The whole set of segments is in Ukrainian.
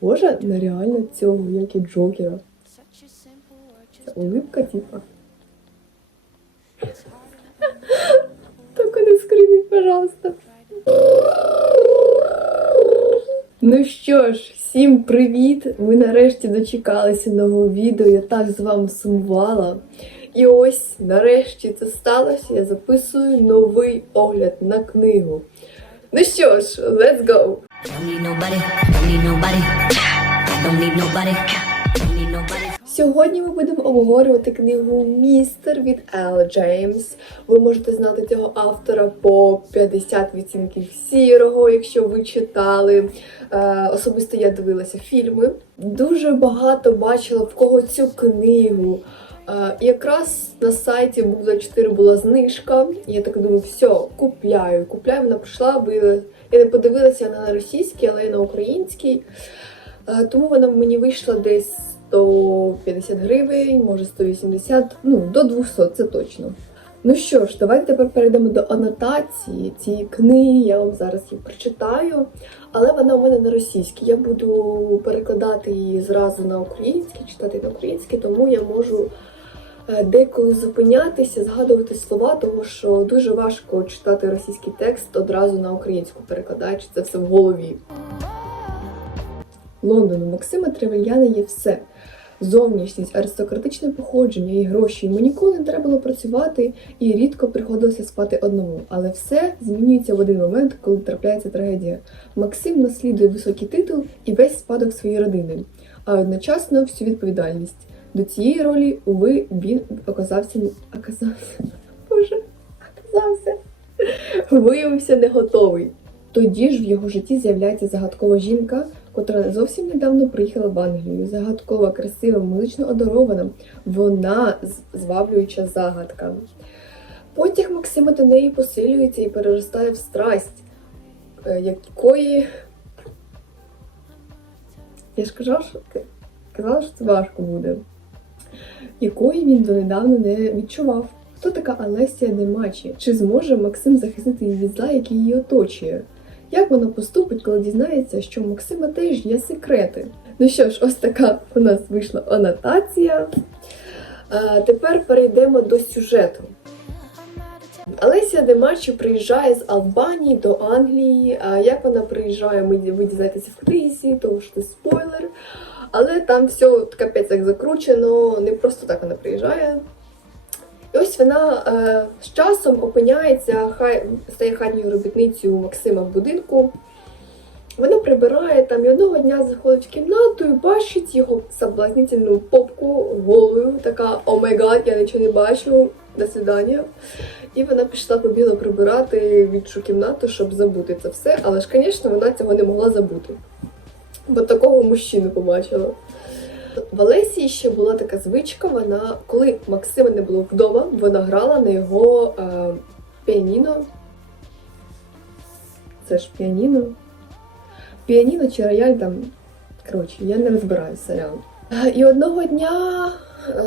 схожа на реально цього, як і Джокера. Це улипка, типа. Только не скрінить, пожалуйста. Ну що ж, всім привіт! Ви нарешті дочекалися нового відео. Я так з вами сумувала. І ось нарешті це сталося. Я записую новий огляд на книгу. Ну що ж, let's go! Сьогодні ми будемо обговорювати книгу Містер від Ел Джеймс. Ви можете знати цього автора по 50 відцінків сірого, якщо ви читали. Е, особисто я дивилася фільми. Дуже багато бачила в кого цю книгу. Е, якраз на сайті Book 24 була знижка. Я так думаю, все, купляю. Купляю, вона прийшла, виявилась. Я не подивилася на російській, але й на українській. Е, Тому вона мені вийшла десь 150 гривень, може 180, ну до 200, це точно. Ну що ж, давайте тепер перейдемо до анотації цієї книги. Я вам зараз її прочитаю, але вона у мене на російській. Я буду перекладати її зразу на український, читати на український, тому я можу деколи зупинятися, згадувати слова, тому що дуже важко читати російський текст одразу на українську, перекладаючи це все в голові. Лондон у Максима Тревельяна є все. Зовнішність, аристократичне походження і гроші. Йому ніколи не треба було працювати і рідко приходилося спати одному. Але все змінюється в один момент, коли трапляється трагедія. Максим наслідує високий титул і весь спадок своєї родини, а одночасно всю відповідальність. До цієї ролі, уви, він оказався оказався. Боже, оказався. Виявився не готовий. Тоді ж в його житті з'являється загадкова жінка, котра зовсім недавно приїхала в Англію. Загадкова, красива, музично одарована. Вона зваблююча загадка. Потяг Максима до неї посилюється і переростає в страсть, е, якої. Я ж казала, що, казала, що це важко буде. Якої він донедавна не відчував. Хто така Алесія Демачі? Чи зможе Максим захистити її від зла, який її оточує? Як вона поступить, коли дізнається, що у Максима теж є секрети? Ну що ж, ось така у нас вийшла анотація. А, тепер перейдемо до сюжету. Олеся Демачі приїжджає з Албанії до Англії. А як вона приїжджає, ми ви дізнаєтеся в книзі, тому що це спойлер. Але там все капець як закручено, не просто так вона приїжджає. І ось вона е, з часом опиняється, хай стає хатньою робітницею Максима в будинку. Вона прибирає там і одного дня заходить в кімнату і бачить його соблазнительну попку голою, така о май гад, я нічого не бачу, до свидання. І вона пішла побігла прибирати в іншу кімнату, щоб забути це все. Але ж, звісно, вона цього не могла забути. Бо такого мужчину побачила. В Олесі ще була така звичка, вона, коли Максима не було вдома, вона грала на його е, піаніно. Це ж піаніно. Піаніно чи рояль там. Коротше, я не розбираюся, сорян. І одного дня е,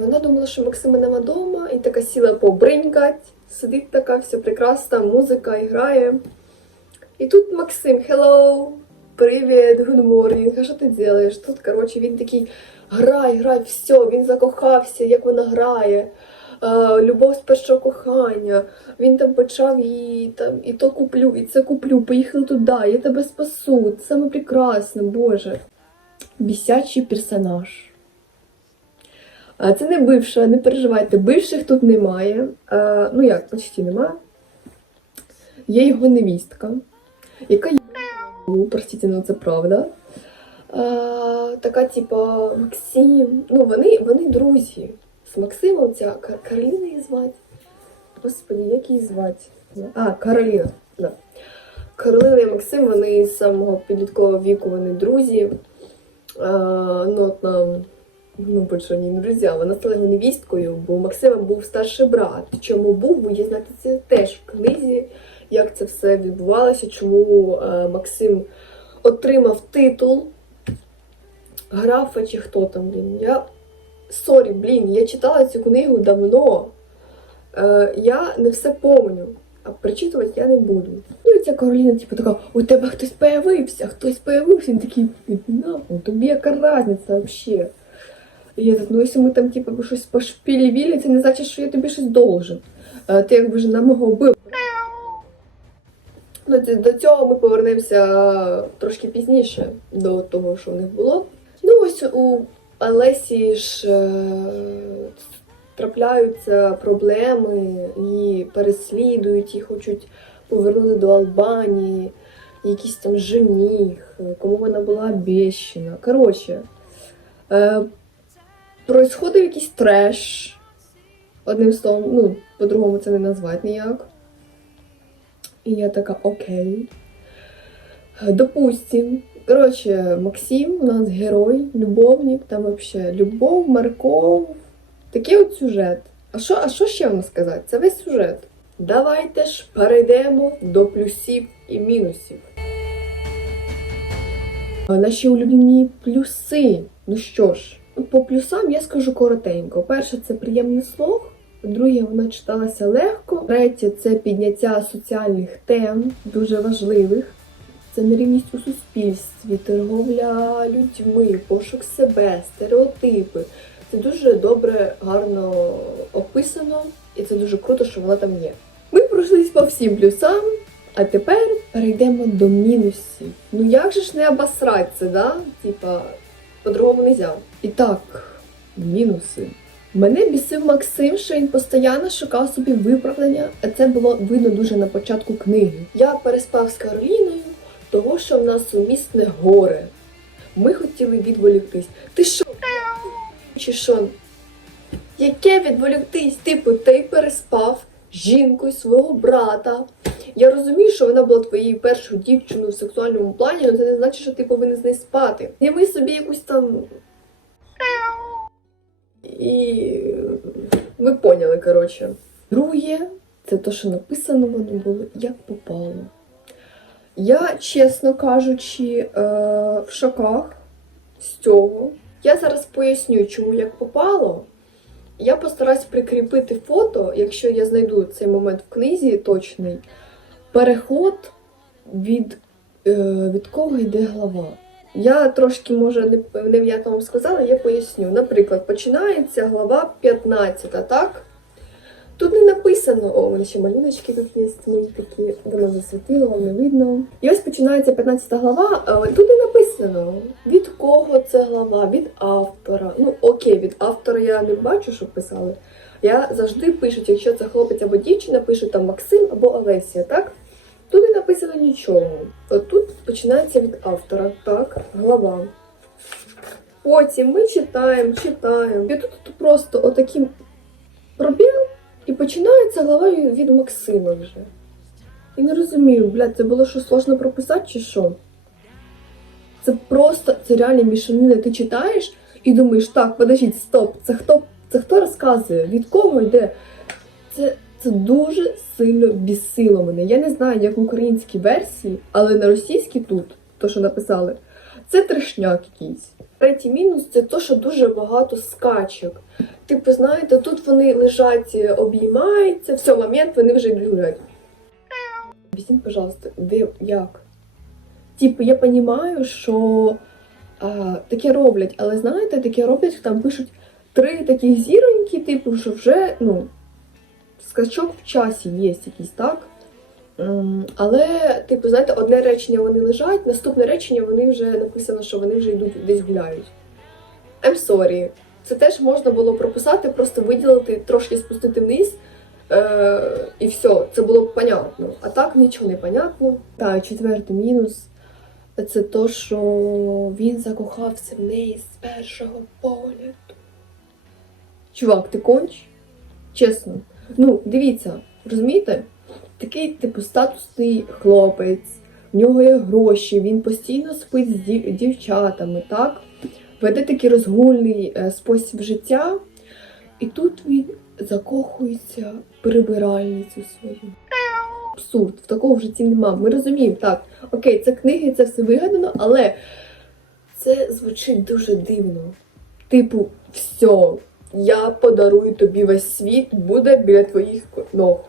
вона думала, що Максима нема вдома, і така сіла побринькать, сидить така, все прекрасна, музика і грає. І тут Максим, hello, привіт, good morning, а що ти робиш? Тут, коротше, він такий, грай, грай, все, він закохався, як вона грає. Любов з першого кохання. Він там почав її там і то куплю, і це куплю. Поїхали туди, я тебе спасу. Саме прекрасне, Боже. Бісячий персонаж. Це не бивша, не переживайте, бивших тут немає. Ну як, почти немає. Є його невістка, яка є, простите, ну це правда. Е, така, типа, Максим. Ну, вони, вони друзі. З Максимом ця Кар- Кароліна її звати. Господи, як її звати? А, Кароліна. Да. Каролина і Максим, вони з самого підліткового віку вони друзі. А, ну, от нам, ну, більше не друзі, вона стала його невісткою, бо у Максима був старший брат. Чому був, ви дізнаєтеся це теж в книзі, як це все відбувалося, чому е, Максим отримав титул графа чи хто там він. Я сорі, блін, я читала цю книгу давно. Е, я не все помню. а причитувати я не буду. Ну і ця Кароліна, типу, така, у тебе хтось появився, хтось появився. Він такий, нахуй, тобі яка разниця взагалі? Я так, ну якщо ми там типу, щось пошпілі-вілі, це не значить, що я тобі щось должен. Е, Ти якби жена мого. Ну, до цього ми повернемося трошки пізніше, до того, що в них було. Ну, ось у Олесі ж е, трапляються проблеми, її переслідують, її хочуть повернути до Албанії, якийсь там жених, кому вона була обіщена. Коротше, е, происходив якийсь треш. Одним словом, ну, по-другому це не назвати ніяк. І я така, окей. Допустим. Коротше, Максим у нас герой, любовник, там вообще любов, морков. Такий от сюжет. А що, а що ще вам сказати? Це весь сюжет. Давайте ж перейдемо до плюсів і мінусів. Наші улюблені плюси. Ну що ж, по плюсам я скажу коротенько. Перше, це приємний слух. Друге, вона читалася легко. Третє це підняття соціальних тем, дуже важливих. Це нерівність у суспільстві, торговля людьми, пошук себе, стереотипи. Це дуже добре, гарно описано, і це дуже круто, що вона там є. Ми пройшлись по всім плюсам, а тепер перейдемо до мінусів. Ну як же ж не це, да? Типа, по-другому не можна. І так, мінуси. Мене бісив Максим, що він постійно шукав собі виправдання, а це було видно дуже на початку книги. Я переспав з Кароліною, того, що в нас сумісне горе. Ми хотіли відволіктись. Ти що? Чи що? Яке відволіктись? Типу, ти переспав жінкою свого брата. Я розумію, що вона була твоєю першою дівчиною в сексуальному плані, але це не значить, що ти повинен з нею спати. Зніми собі якусь там і ви поняли, коротше. Друге, це те, що написано воно було як попало. Я, чесно кажучи, е, в шоках з цього. Я зараз поясню, чому як попало. Я постараюсь прикріпити фото, якщо я знайду цей момент в книзі точний. Переход від, е, від кого йде глава. Я трошки, може, не- невнятно вам сказала, я поясню. Наприклад, починається глава 15, так? Тут не написано, о, мене ще малюночки тут є, мої такі, воно засвітило, вам не видно. І ось починається 15 глава, тут не написано, від кого це глава, від автора. Ну, окей, від автора я не бачу, що писали. Я завжди пишуть, якщо це хлопець або дівчина, пишуть там Максим або Олесія, так? Тут не написано нічого. Тут починається від автора, так, глава. Потім ми читаємо, читаємо. І тут, просто отакий пробіл, і починається глава від Максима вже. І не розумію, блядь, це було що сложно прописати чи що? Це просто, це реально мішанина. Ти читаєш і думаєш, так, подождіть, стоп, це хто, це хто розказує? Від кого йде? Це, це дуже сильно бісило мене. Я не знаю, як в українській версії, але на російській тут, то, що написали, це трешняк якийсь. Третій мінус це те, що дуже багато скачок. Типу, знаєте, тут вони лежать, е, обіймаються, все, момент вони вже йдуть гуляти. Об'ясніть, пожалуйста, де як? Типу, я розумію, що а, таке роблять, але знаєте, таке роблять, там пишуть три таких зіроньки, типу, що вже, ну, скачок в часі є якийсь, так? Але, типу, знаєте, одне речення вони лежать, наступне речення вони вже написано, що вони вже йдуть десь гуляють. I'm sorry. Це теж можна було прописати, просто виділити, трошки спустити вниз. Е, і все, це було б понятно. А так нічого не понятно. Так, четвертий мінус це то, що він закохався в неї з першого погляду. Чувак, ти конч? Чесно. Ну, дивіться, розумієте? Такий, типу, статусний хлопець, в нього є гроші, він постійно спить з дів- дівчатами, так? Веде такий розгульний е, спосіб життя, і тут він закохується в прибиральницю свою. Абсурд, в такого в житті нема. Ми розуміємо, так, окей, це книги, це все вигадано, але це звучить дуже дивно. Типу, все, я подарую тобі весь світ, буде біля твоїх ног.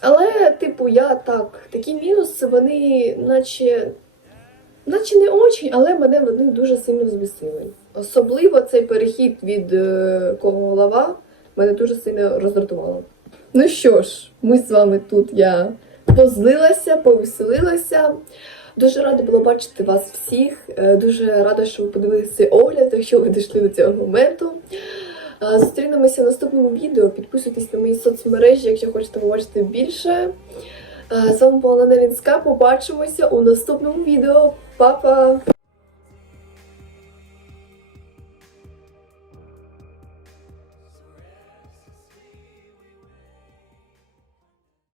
Але, типу, я так, такі мінуси, вони наче. Наче не очень, але мене вони дуже сильно збісили. Особливо цей перехід від е, кого голова мене дуже сильно роздратувало. Ну що ж, ми з вами тут я позлилася, повеселилася. Дуже рада була бачити вас всіх. Е, Дуже рада, що ви подивилися цей огляд, якщо ви дійшли до цього моменту. Е, Зустрінемося в наступному відео. Підписуйтесь на мої соцмережі, якщо хочете побачити більше. Е, З вами була Нана Лінська. Побачимося у наступному відео. Па-па!